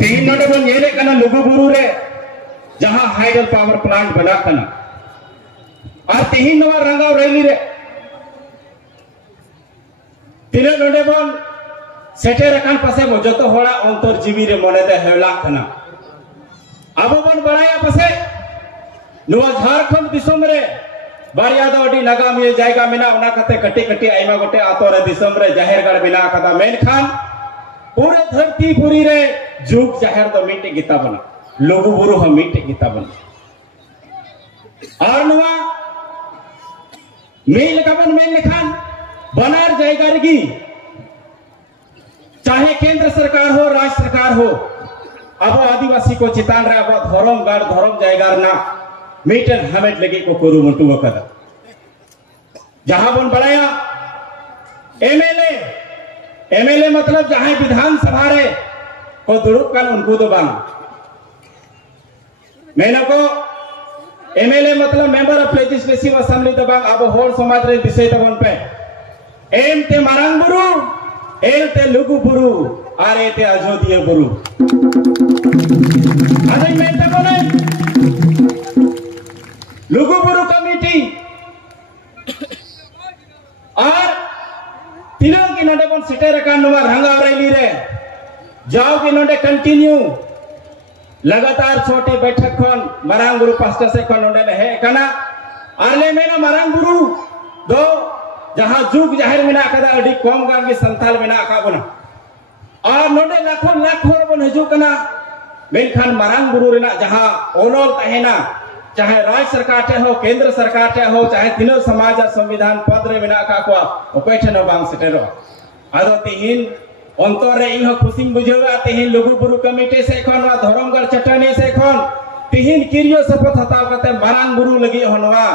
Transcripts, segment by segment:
तीन नोटे बन ये ले करना लुगु बुरु रे जहां हाइडल पावर प्लांट बना करना और तीन नवा रंगाव रैली रे तीन नोटे बन सेटे रकान पासे मजतो होड़ा अंतर जीवी रे मने दे हेला करना अब बन बढ़ाया पासे नुआ झारखंड दिसम रे बारिया दो अडी नागाम ये जायगा मेना उना कते कटी कटी आइमा गोटे आतो रे दिसम रे जाहिर गढ़ मेना कदा मेन खान पूरे धरती पुरी रे जुग जाहिर दो मिटे गीता बना लोगु बुरु हम मिटे गीता बना और नुआ मेल कबन मेन खान बनार जायगा रे चाहे केंद्र सरकार हो राज्य सरकार हो अब आदिवासी को चितान रे अब धर्म गाड़ धर्म जायगा ना मीटर हमेट लगे को करू मुटु कदा जहां बन बढ़ाया एमएलए मतलब जहां विधानसभा रे को दुरुप कान उनको तो बांग मैंने को एमएलए मतलब मेंबर ऑफ लेजिस्लेटिव असेंबली तो बांग अब होल समाज रे विषय तो बन पे एम ते मारंग बुरु एल ते लुगु बुरु आरे ते अजोदिया बुरु अरे मैं तो बोले लुगु बुरु कमेटी और तीनों की नोटे बन सिटे रकान नुआ रंगा रैली रे जाओ की नोटे कंटिन्यू लगातार छोटी बैठक खन मरांग गुरु पास्टा से खन नोटे ने है कना आले में ना मरांग गुरु दो जहां जुग जाहिर में ना कदा अडी कम गांग की संताल में ना का बना और नोटे लाखों लाखों बन हजू कना मेनखान मरांग गुरु रे ना जहां ओलोल तहेना चाहे राज्य सरकार टे हो केंद्र सरकार टे हो चाहे तीनों समाज और संविधान पद रे मेना का को ओपे ठनो बांग सेटेरो आदो तिहिन अंतर रे इहो खुशी बुझेवा तिहिन लुगु बुरु कमिटी से खन वा धरमगढ़ चटनी से खन तिहिन किरियो शपथ हताव कते मारांग गुरु लगी हनवा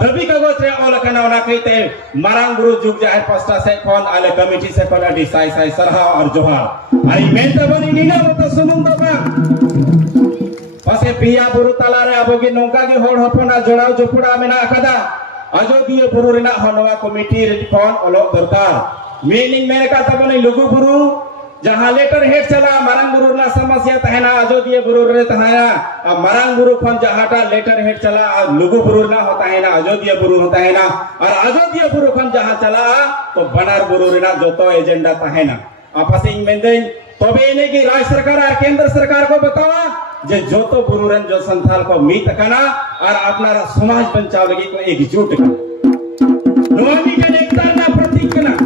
द्रवी कागज रे ओल कना ओना कहिते मारांग गुरु जुग जाहिर पास्टा से खन आले कमिटी से खन अडी साई साई सरहा और जोहार आई मेंत बनी नीना मत सुनुम दो बा पासे पिया बुरु तला रे अबोगी नौका की होड़ हपना जोड़ाव जोपुड़ा मेना कदा अजोदिया बुरु रेना हनवा कमिटी रे खन ओलो दरकार मीनिंग मेरे का तबने लुगु बुरु जहां लेटर हेड चला मारांग गुरु ना समस्या तहना अजोदिया बुरु रे तहना अब मारांग गुरु खन जहाटा लेटर हेड चला लुगु बुरु ना होता है ना अजोदिया बुरु होता है ना और अजोदिया बुरु खन जहां चला तो बनार बुरु रे ना जोतो एजेंडा तहना आपसे मेंदेन तबे ने की राज्य सरकार और केंद्र सरकार को बतावा जे जोतो बुरु रन जो संथाल को मीत कना और अपना समाज बचाव लगी को एकजुट कना नोमी के एकता ना प्रतीक कना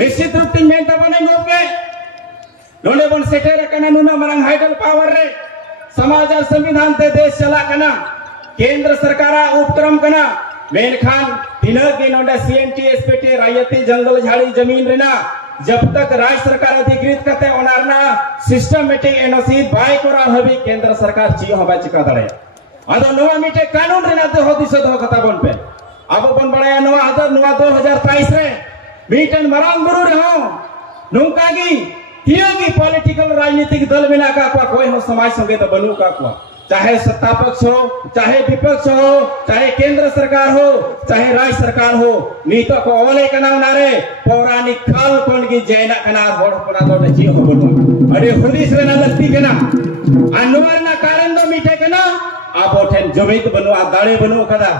निश्चित रूप से मेंता बनेंगे के नोने बन सेटेर कना नुना मरंग हाइडल पावर रे समाज और संविधान ते देश चला कना केंद्र सरकार उपक्रम कना मेन खान तिना के नोडा सीएनटी एसपीटी रायती जंगल झाड़ी जमीन रेना जब तक राज्य सरकार अधिकृत करते ओनारना सिस्टमेटिक एनओसी बाय कोरा हबी केंद्र सरकार ची हबा चिका दड़े अदो नवा मिटे कानून रेना तो होती से दो कथा बन पे अब बन बड़ाया नवा 2023 रे मीटन मरांग गुरु रे हो नुका की तिया की पॉलिटिकल राजनीतिक दल बिना का कोई हो समाज संगे तो बनू का चाहे सत्ता पक्ष हो चाहे विपक्ष हो चाहे केंद्र सरकार हो चाहे राज्य सरकार हो नीतो को ओले कना उनारे पौराणिक खाल कोन की जैना कना होड़ पना तो जी हो बोलो अरे हुदिस रे ना लगती कना अनुवर ना कारण दो मीठे कना आप ओठन जमित बनु आ दाड़े बनु कदा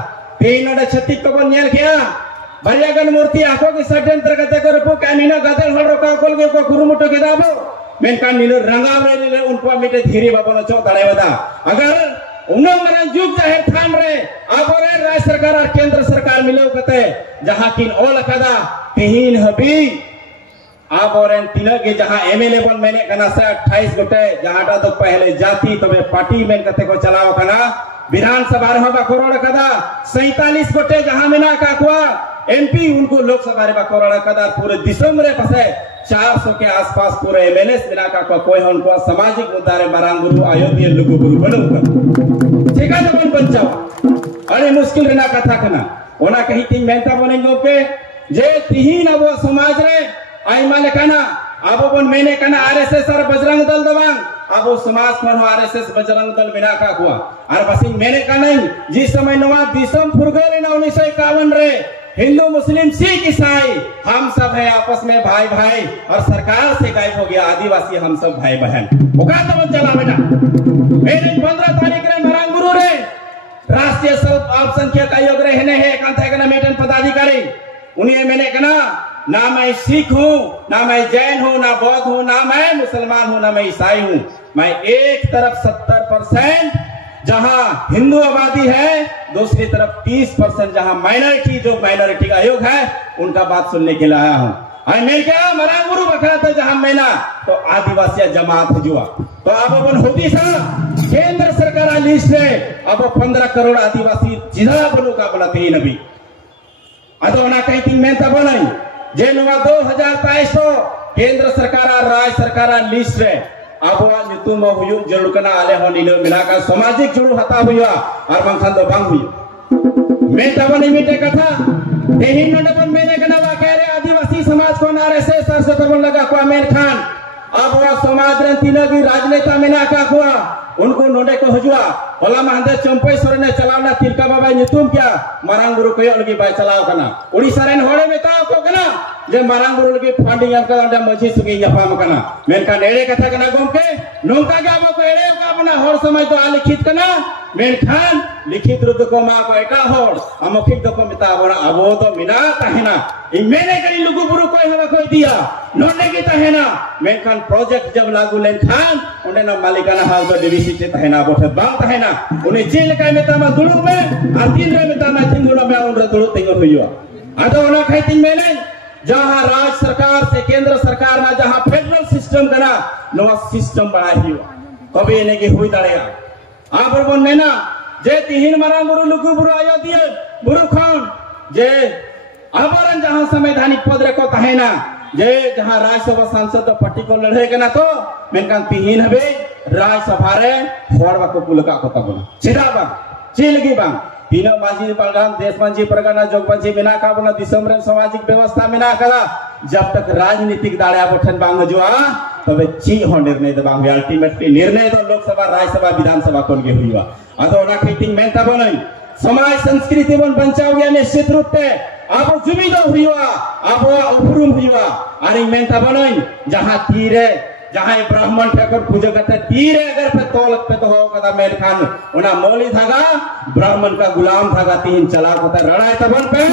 तेन नडे छत्ती को बन नेल किया बरियागन मूर्ति आखो के षड्यंत्र कते कर पो कानीना गदल हड़ का कोल के को कुरुमुटो के दाबो मेनकान नीलो रंगाव रे उनको मिटे धीरे बाबनो चो दाड़े वदा अगर उन्नम मरन जुग जाहिर थान रे आबोरे राज्य सरकार और केंद्र सरकार मिलो कते जहां किन ओल कदा तिहिन हबी आबोरे तिना के जहां एमएलए बन मैंने कना से 28 गोटे जहां तो पहले जाति तबे पार्टी में कते को चलाओ कना विधानसभा रे होबा करोड़ कदा 47 गोटे जहां मेना का कुआ एमपी उनको लोकसभा रे बा करोड़ कदा पूरे दिसंबर रे पसे 400 के आसपास पूरे एमएलए बिना का कोई उनको सामाजिक मुद्दा रे मारांग गुरु अयोध्या लुगु गुरु बनू ठेका जबन बचाओ अरे मुश्किल रेना कथा कना ओना कही तीन मेंता बनेंगे के जे तिहिन अब समाज रे आई माने कना अब बन मैंने कना आरएसएस और बजरंग दल दवांग अब समाज पर आरएसएस बजरंग दल बिना का हुआ और बस मैंने कहा नहीं जिस समय नवा दिसम फुरगल 1951 रे हिंदू मुस्लिम सिख ईसाई हम सब है आपस में भाई भाई, और सरकार से गायब हो गया आदिवासी हम सब भाई बहन। चला बेटा मेरे 15 तारीख रे मरांग गुरु रे राष्ट्रीय अल्पसंख्यक आयोग रे हेने है कांता मीटन पदाधिकारी उन्हें मैंने कहा ना मैं सिख हूँ, ना मैं जैन हूँ, ना बौद्ध हूँ, ना मैं मुसलमान हूँ, ना मैं ईसाई हूँ। मैं एक तरफ 70% जहाँ हिंदू आबादी है, दूसरी तरफ 30% जहाँ माइनॉरिटी, जो माइनॉरिटी आयोग है उनका बात सुनने के लिए आया हूँ। और मैं क्या मरांग गुरु बखरा था जहाँ मैना तो आदिवासी जमात जुआ तो अब अपन होती सा केंद्र सरकार लिस्ट है अब 15 करोड़ आदिवासी जिला बनो का बोलते ही नबी अदोना कहीं तीन में तब नहीं जे 2023 केंद्र सरकार राज्य सरकार लिस्ट है अब नितुम हुई जरूर करना आले हो नीलो मिलाकर सामाजिक जुड़ू हता हुआ और बंखन दो बंग हुई मैं तब नहीं मिटे कथा यही नडपन मैंने कहा वाकई आदिवासी समाज को नारसे सरसतबन लगा को आमिर खान अब वह समाज रे तीनों की राजनेता में ना का हुआ उनको नोडे को हजुआ होला महंदे चंपई सोरेने चलावना तिलका बाबा नितुम क्या मरांग गुरु को अलगी बाय चलाव कना ओडिसा रेन होड़े में ताव को कना जे मरांग गुरु लगी फंडिंग हम का अंडा मझी सुगी यफाम कना मेनका नेड़े कथा कना गोमके नोंका के अब को एड़े का अपना होड़ समाज तो लिखित कना मेनखान लिखित रुद्ध को मा को एका होड़ अमोखिक दो को मिता बना अबो तो मिना तहना मैंने कहीं लुगु बुरु कोई हवा कोई दिया नोने की तहना मेनखान प्रोजेक्ट जब लागू लेन खान उन्हें ना मालिकाना हाल तो डिविसिटी तहना बोठे बाम तहना उन्हें जेल का में मा दुड़ुक में और तीन में मा तीन दुड़ा में उन दुड़ुक तेगो हुआ अदो ना खाई तीन में जहां राज्य सरकार से केंद्र सरकार ना जहां फेडरल सिस्टम कना नवा सिस्टम बना हुआ कभी इन्हें की हुई दड़ेगा आप बोल में ना जे तीन मरांग गुरु लुगु बुरु आयो दिए बुरु खान जे अबरन जहां संवैधानिक पद रखो तहेना जे जहां राज्यसभा सांसद पट्टी को लड़े के ना तो मेनकान तीन हबे राज्यसभा रे होड़वा को पुलका को तबना छिड़ा बा चिलगी बा तीनों मांझी परगना देश मांझी परगना जोग मांझी बिना का बना दिसम रे सामाजिक व्यवस्था बिना करा जब तक राजनीतिक दाड़िया बठन बांग जुआ तबे ची हो निर्णय दबांग अल्टीमेटली निर्णय तो लोकसभा राज्यसभा विधानसभा कोन के हुआ अदो ना खितिंग में तब नहीं समाज संस्कृति बन बचाव गया निश्चित रूप से अब जुमिदो हुआ अब उपरुम हुआ अरे में तब नहीं जहां तीरे जहां ब्राह्मण ठेकर पूजा करते तीरे अगर पे तौलत पे तो हो कदा मेर खान उना मौली थागा ब्राह्मण का गुलाम थागा तीन चला होता रड़ाए तबन पे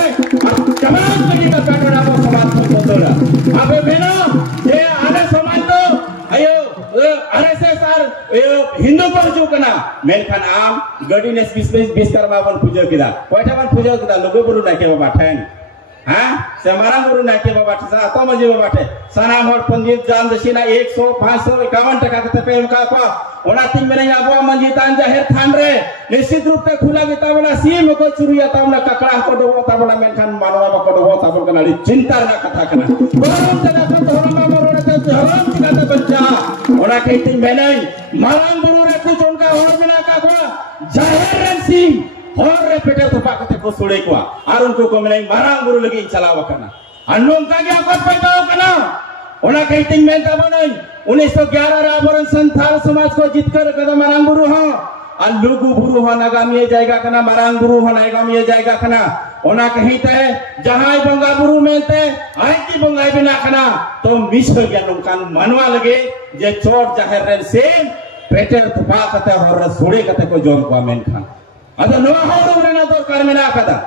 समाज लगी का काटना को समाज को तोड़ा अबे बेना ये आने समाज तो अयो अरे से सर हिंदू पर जो कना मेर खान आम गडी ने 20 करवा बन पूजा किदा कोइठा बन पूजा किदा लोगो बुरु ना के बाठन हां से मरांग गुरु ना के बाठे सा तो मजे बाठे सना होड़ पंडित जान दशिना 100 551 टका के पे उनका को ओना तीन में आबो मंजितान जाहिर थान रे निश्चित रूप से खुला गीता वाला सीम को चुरिया तावना ककड़ा को दो तावना मेनखान मानवा को दो तावल कना चिंता ना कथा कना बहुत जगह तो धर्म मरोड़े तो हराम चिकाते बच्चा ओना कहती मैं नहीं मरांग गुरु रे कुछ उनका और बिना का को जाहिर रे सीम और रे पेटे तो पाकते को सुड़े को और उनको को नहीं मरांग गुरु लगी चलावा करना अन्नों का क्या को पैदाओ करना ओना कहती मैं तब नहीं 1911 रावण संथाल समाज को जीतकर कदम मरांग गुरु हो और लुगु गुरु हो नगामी जाएगा कना मरांग गुरु हो नगामी जाएगा कना ओना कहीं ते जहां बंगा गुरु में ते आई की बंगाई बिना कना तो मिस हो गया नुकान मनवा लगे जे चोट जाहिर रे से पेटे तो पाकते और सुड़े कते को जोन को मेन खान अदो नवा होड़ रेना तो कर मेना कदा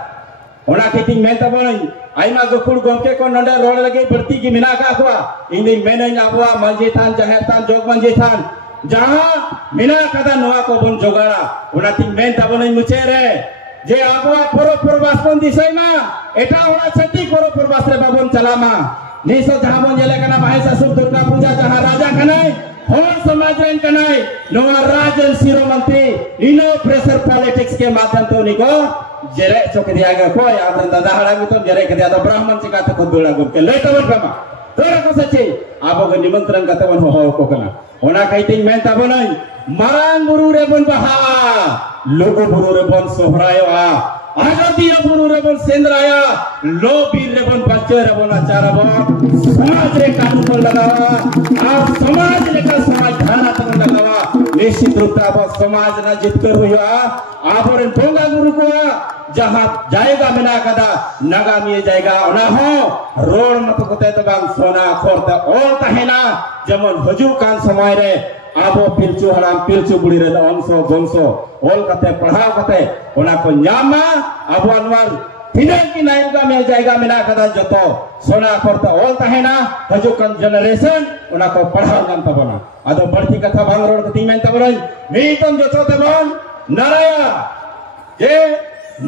ओना केटिंग में तब नहीं आइमा गकुड़ गोमके को नंडे रोड लगे बढ़ती की मिना का हुआ इन मैंने आबुआ मंजी थान जाहिर थान जोग मंजी थान जहां मिना कदा नवा को बन जोगाड़ा ओना तीन में तब नहीं मुचे रे जे आबुआ पुरो पूर्वास्पन दिसै मा एटा ओना छती पुरो पूर्वास रे बाबन चलामा निसो जहां बन जेले कना महिषासुर दुर्गा पूजा जहां राजा कनाई होर समाज रेन कनाई नवा राजन सिरो मंत्री इनो प्रेशर पॉलिटिक्स के माध्यम तो निको जरे चौक दिया गया कोई आदर दादा हड़ा भी तो जरे के दिया तो ब्राह्मण चिका तो खुदुड़ा गुम के ले तब ब्रह्मा तोरा को सच्ची आपो के निमंत्रण का तवन हो को कना ओना कहती मैं तब नहीं मरांग गुरु रे बन बहा लोगो गुरु रे बन सोहरायो आ आजादी रे गुरु रे बन सेंद्राया लो वीर रे बन बच्चे रे बन आचार बन समाज रे कानून को लगावा आप समाज रे का समाज धारा तक लगावा निश्चित रूप से आप समाज ना जीत कर हुआ आप और बोंगा गुरु को जहां जायगा मेना कदा नागामिया जायगा ओना हो रोड मत कोते तो बांग सोना खोरते ओल तहेना जेमन हजू कान समय रे आबो पिलचु हराम पिलचु बुढ़ी रे अंशो बंशो ओल कते पढ़ाव कते ओना को न्यामा आबो अनवर तिना की नायगा में जायगा मेना कदा जतो सोना खोरते ओल तहेना हजू कान जनरेशन ओना को पढ़ाव नाम तबना आदो बढ़ती कथा बांग रोड कती मेन तबरन मीतम जतो तबन नाराया जे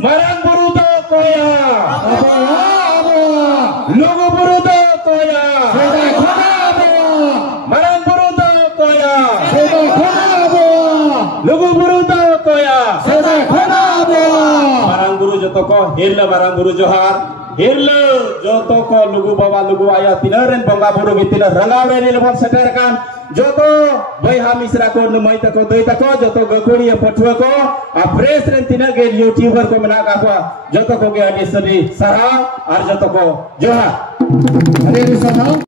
मरन बुरु दो कोया लोगो बुरु दो कोया मरन बुरु दो कोया लोगो बुरु दो कोया मरन बुरु जतो को हिरले मरन बुरु जोहार हिरले जतो को लुगु बाबा लुगु आया तिनरेन बंगा बुरु बितिन रंगावे रे लेबन सेटर कान जतो बयहा मिश्रा को नमय तको दई तको जतो गकुड़ी पठुआ को आ फ्रेश रेन तिना के यूट्यूबर को मना का को जतो को के अडिसरी सराव और जतो को जोहार अरे सराव।